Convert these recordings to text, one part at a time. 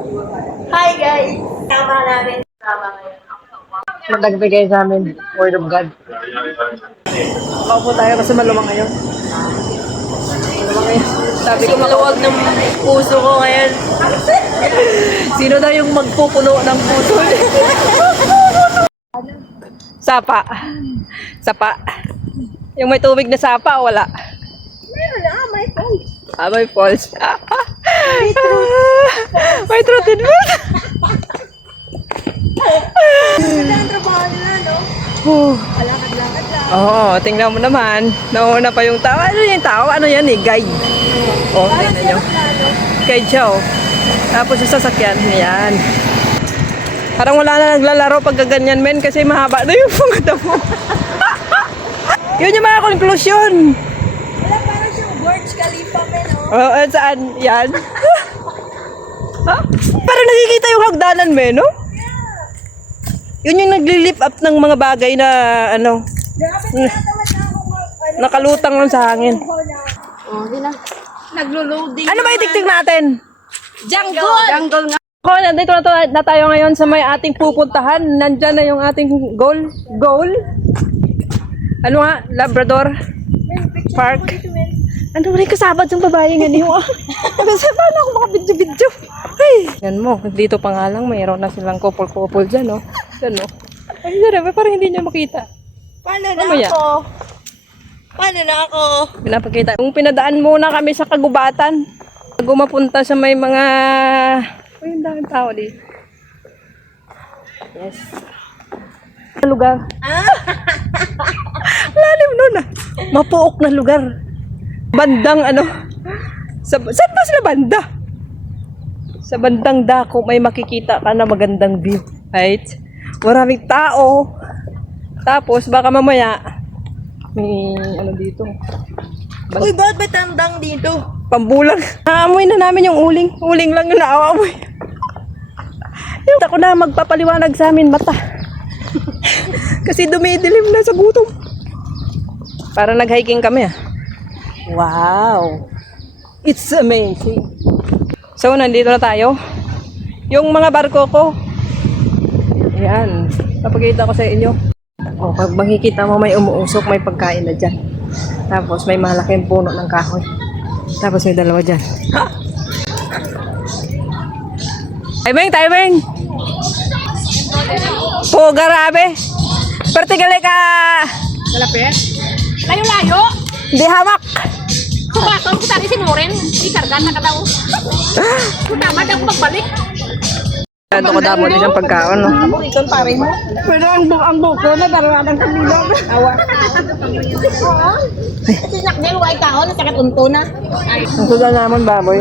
Hi guys! Tama namin. Tama ngayon. Nagbigay sa amin, Word of God. Makaupo tayo kasi maluwang ngayon. Maluwang ngayon. Sabi ko Maluwag ng puso ko ngayon. sino daw yung magpupuno ng puso? Sapa. Sapa. Yung may tubig na sapa, wala. Meron na, may phone. May falls. May truth din mo. Wala ang trabaho nila, no? Alakad-lakad lang. Oo, tingnan mo naman. Nauna pa yung tao. Ano yung tao? Ano yan eh? Guide. Oh, tingnan nyo. Guide siya oh. Tapos yung sasakyan. Yan. Parang wala na naglalaro pag ganyan men kasi mahaba na yung pangata mo. Yun yung mga conclusion. Wala, parang siyang Burj Khalifa, men, no? Oo, saan? Yan. Ha? Parang nakikita yung hagdanan men, no? Yun yung nagli-lift up ng mga bagay na ano, nakalutang lang sa hangin. Oh, yun na. Naglo-loading. Ano ba itiktik natin? Jungle! Jungle nga. Ako, nandito na tayo ngayon sa may ating pupuntahan. Nandyan na yung ating goal. Goal? Ano nga? Labrador Park. Ano rin kasabad yung babae nga niyo? Kasi paano ako makabidyo-bidyo? Ay! Yan mo, dito pa nga lang, mayroon na silang couple-couple dyan, no? Yan, no? Ay, sarap, parang hindi niya makita. Paano na Mamaya. ako? Paano na ako? Pinapakita. Kung pinadaan muna kami sa kagubatan, bago mapunta sa may mga... Ay, ang daming tao di. Yes. Lugar. Lalim nun ah. Mapuok na lugar. Bandang ano. Saan ba sila banda? Sa bandang dako may makikita ka na magandang view. Right? Maraming tao. Tapos baka mamaya may ano dito. Uy, bakit may tandang dito? Pambulang. Naamoy na namin yung uling. Uling lang yung naamoy. Yung ako na magpapaliwanag sa amin mata. Kasi dumidilim na sa gutom. Para nag-hiking kami ah. Wow. It's amazing. So, nandito na tayo. Yung mga barko ko. Ayan. Papakita ko sa inyo. O, pag makikita mo may umuusok, may pagkain na dyan. Tapos may malaking puno ng kahoy. Tapos may dalawa dyan. Timing, timing! Po, garabe! Pertigale ka! Malapit? Layo-layo? Di hamak! Sumason ko tadi si Moren. Ikargan na ka daw. Tama daw magbalik. Ito ko damo din ang pagkaon, no? Paborito pare mo. Pero ang buko na darawan ng kabilang. Awa. Sinak niya, luway kaon. Sakit unto na. Ang sudan naman baboy.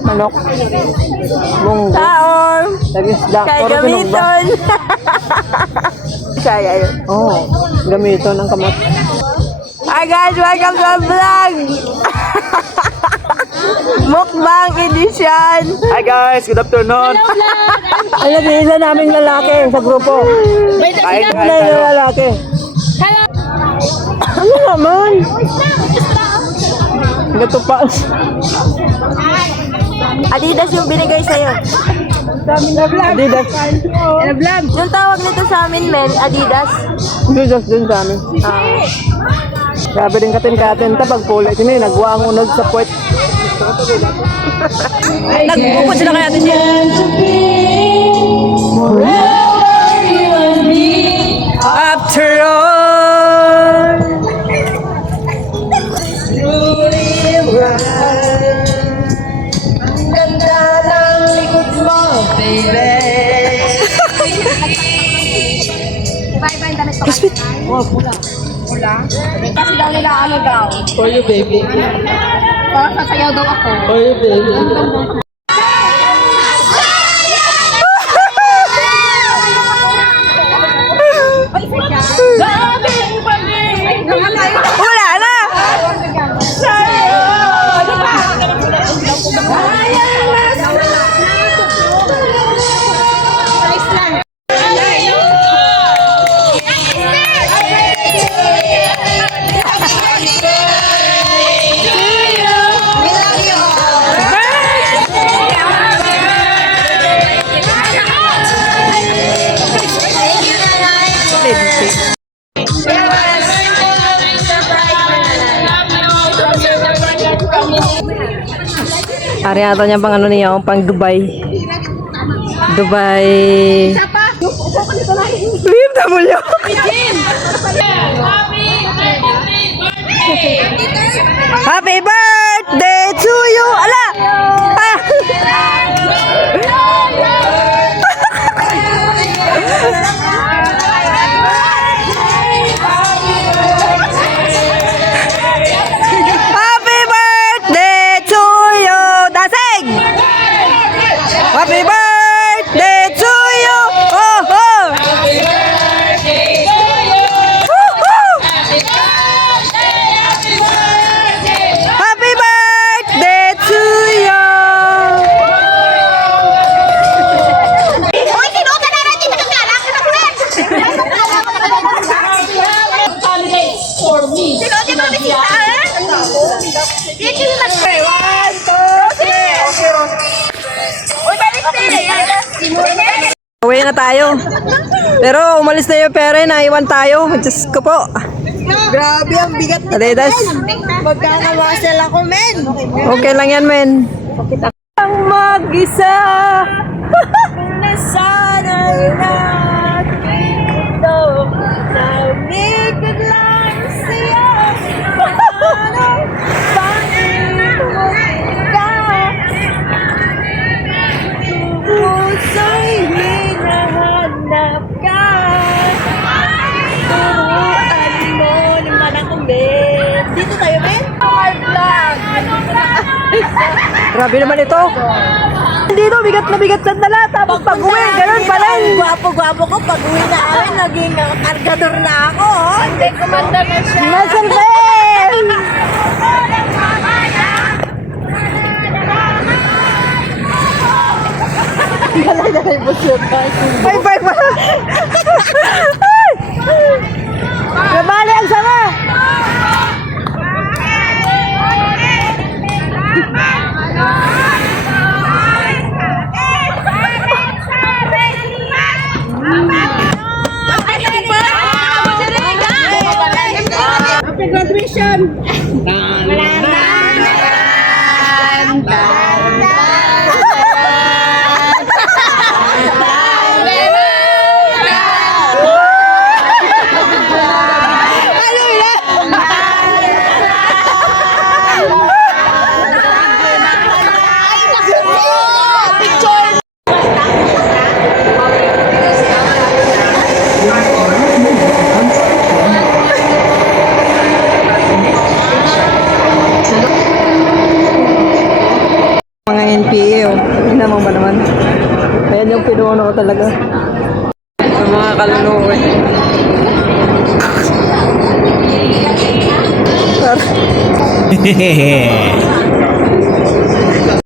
Manok. Munggo. Taon. Tagisda. Kay Puro sinugba. gamiton. Kaya yun. Oo. Gamiton ng kamot. Hi guys, welcome to our vlog. Mukbang edition. Hi guys, good afternoon. Ay, nag-iisa naming lalaki sa grupo. Kain Ano na yung lalaki? Ano naman? Natupa. Adidas yung binigay sa'yo. Adidas. Yung tawag nito sa amin, men, Adidas. Adidas dun sa amin. Sabi din katin-katin, tapag pulay sini, nagwa ang unod sa puwet. Nagpupod sila kaya din siya. After all, ang ganda ng likod mo, baby. Crispy. Kasi daw nila ano daw. For you, baby. Parang sasayaw daw ako. For you, baby. Wala na! Ari ata niya pang ano niya, pang Dubai. Dubai. BMW. Happy birthday to you. Ala. Ah. Happy birthday to you. Dasig. Happy birthday to you. Oh, oh. Woo-hoo. Happy birthday to you. Uy, sino ka na rin? Dito ka lang. Sino di ba bisita? Dito yung mag-1, 2, 3. Uy, balik sila. Uwi na tayo. Pero umalis na yung pera, naiwan tayo. Diyos ko po. Grabe, ang bigat na. Alidas. Magkakawasal ako, men. Okay lang yan, men. Ang mag-isa. Nasanay natin ito. Namigot lang siya. Paano, pangit mo ka? Puso'y hinahanap ka. Turuan mo naman ako, men. Dito tayo, men. My vlog. Grabe naman ito. Dito, bigat na bigat sa dala. Tapos pag-uwi, ganun pa rin. Gwapo-gwapo ko, pag-uwi na akin, naging kargador na ako. Oh. Hindi, kumanda na siya. Muscle Ben! Bye bye pa. Nabali ang sama. Happy graduation. Mga NPA, oh. Hindi naman ba naman? Ayan yung pinuno ko talaga. Ang mga kaluluwa. Hehehe